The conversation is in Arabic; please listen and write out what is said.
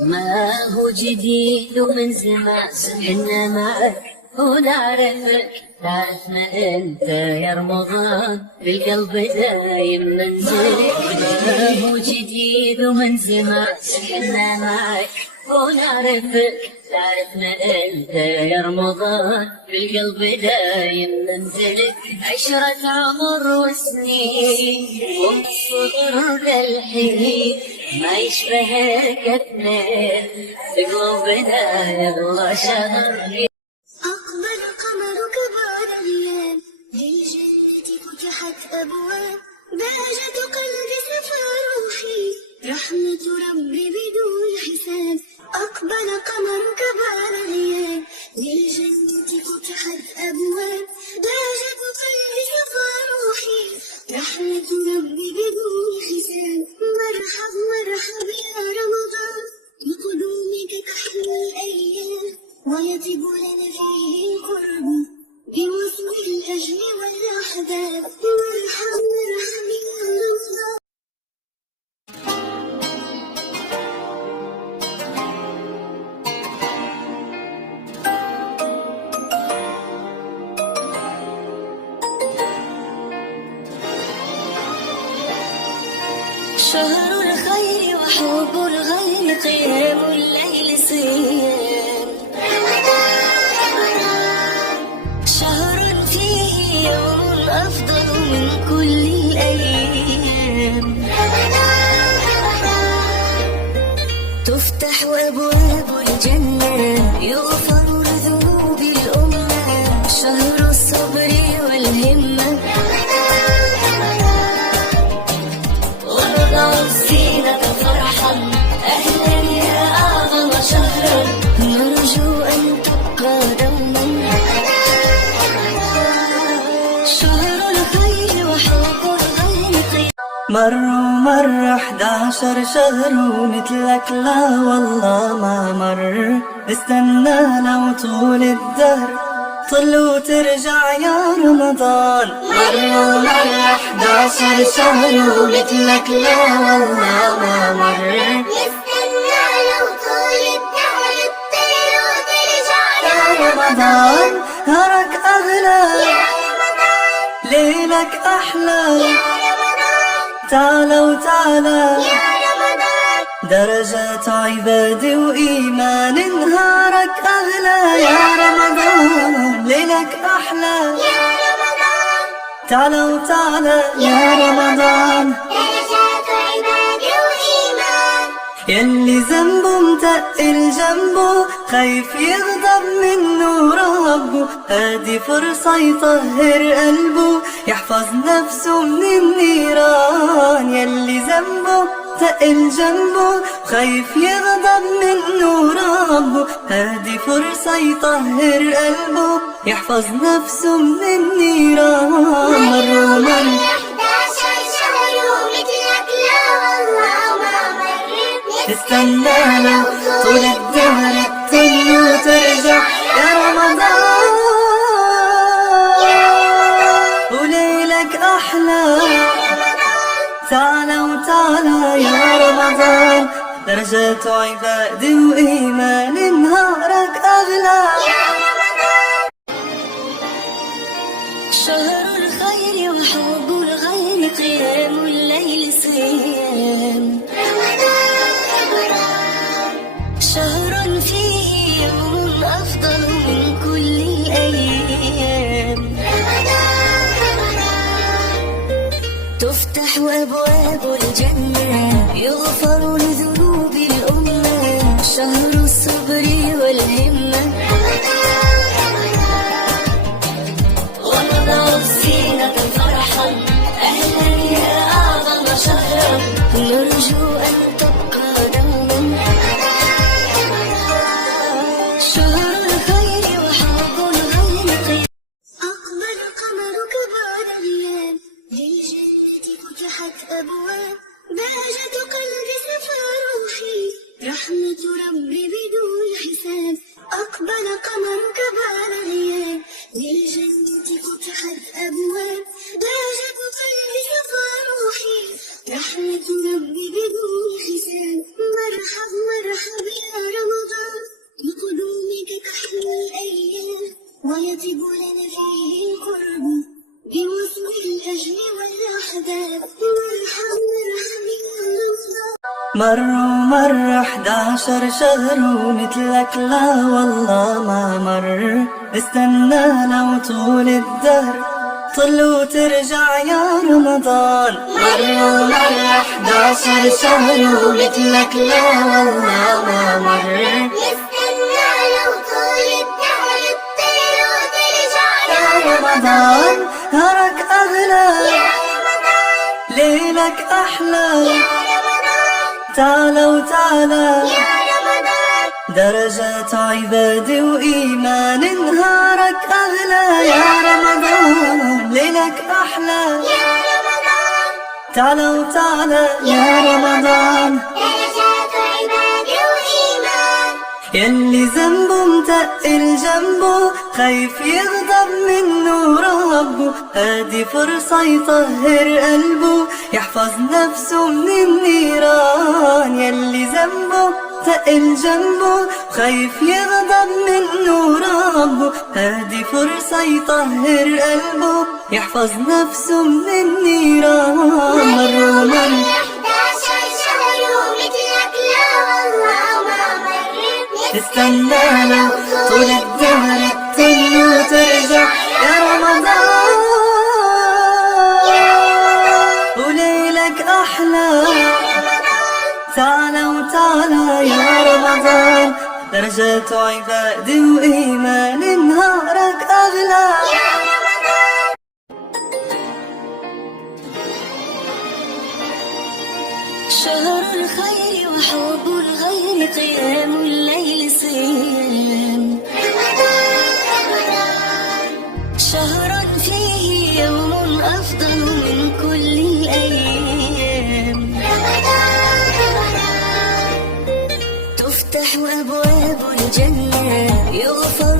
ما هو جديد ومن زمان حنا معك ونعرفك، تعرفنا انت يا رمضان بالقلب دايم منزلك. ما هو جديد ومن زمان حنا معك ونعرفك، تعرفنا انت يا رمضان بالقلب دايم منزلك. عشرة عمر وسنين ومن الصغر للحين ما يشبهك اثنين في قلوبنا يغلى شهر. أقبل قمرك بعد غياب، للجنة فتحت أبواب، بهجة قلبي صفى روحي، رحمة ربي بدون حساب. أقبل قمرك بعد غياب، للجنة فتحت أبواب، بهجة قلبي صفى روحي، رحمة ربي بدون حساب. مرحب مرحب يا رمضان، بقدومك تحلو الأيام، ويطيب لنا فيه القرب بوصول الأجل والأحباب. مرحب مرحب يا رمضان. شهر الخير وحب الغير، قيام الليل صيام، شهر فيه يوم أفضل من كل الأيام، تفتح أبواب الجنة، يغفر لذنوب الأمة، شهر الصبر والهمة، ونضع الزينة فرحا، أهلا يا أعظم شهرا، نرجو أن تبقى دوما. شهر الخير وحب الغير، مر 11 شهر ومثلك لا والله ما مر، استنى لو طول الدهر طل وترجع يا رمضان. مر 11 شهر ومثلك لا والله ما مر، نستنى لو طول الدهر تطير وترجع يا رمضان. نهارك أغلى يا رمضان، ليلك أحلى يا رمضان، تعالى وتعالى يا رمضان، درجات عبادة وإيمان. نهارك أغلى يا رمضان، ليلك أحلى يا رمضان، تعالى وتعالى يا رمضان. درجات عبادة وإيمان، يلي ذنبه متقل جنبه، خايف يغضب منه ربه، هادي فرصة يطهر قلبه، يحفظ نفسه من النيران. يلي ذنبه متقل جنبه، خايف يغضب منه ربه، هادي فرصة يطهر قلبه، يحفظ نفسه من النيران. مر 11 شهر ومثلك لا والله ما مر، استنى لو طول الدهر تطل وترجع يا رمضان. وليلك أحلى تعالى وتعالى يا رمضان، درجات عبادة وإيمان. نهارك أغلى يا رمضان. شهر الخير وحب الغير، قيام الليل صيام، شهر فيه يوم أفضل من كل الأيام، تفتح أبواب الجنة، يغفر لذنوب الأمة، شهر الصبر والهمة، ونضع الزينة فرحا، أهلا يا أعظم شهرا، نرجو أن تبقى دوما. شهر الخير وحب الغير، أقبل قمرك بعد غياب، للجنة فتحت أبواب، بهجة قلبي صفى روحي، رحمة ربي بدون حساب. أقبل قمرك بعد غياب، للجنة فتحت أبواب، بهجة قلبي صفى روحي، رحمة ربي بدون حساب. مرحب مرحب الأحداث وارحم يا الله. مر 11 شهر ومثلك لا والله ما مر، استنى لو طول الدهر طل وترجع يا رمضان. مر 11 شهر ومثلك لا والله ما مر، نستنى لو طول الدهر تطير وترجع يا رمضان. نهارك أغلى يا رمضان، ليلك أحلى، يا رمضان، تعالى وتعالى يا رمضان، درجات عبادة وإيمان. نهارك أغلى يا رمضان، ليلك أحلى، يا رمضان، تعالى وتعالى يا رمضان. درجات عبادة وإيمان. يلي ذنبه متقل جنبه خايف يغضب منه ربه، هادي فرصة يطهر قلبه يحفظ نفسه من النيران. يلي ذنبه متقل جنبه خايف يغضب منه ربه، هادي فرصة يطهر قلبه يحفظ نفسه من النيران. مر 11 شهر ومثلك لا والله ما مر، استنى لو طول الدهر تطل وترجع يا رمضان. وليلك أحلى، تعالى وتعالى يا رمضان. درجات عبادة وإيمان. نهارك أغلى يا رمضان. شهر الخير وحب الغير، قيام الليل صيام. شهر فيه يوم أفضل من كل الأيام. تفتح أبواب الجنة، يغفر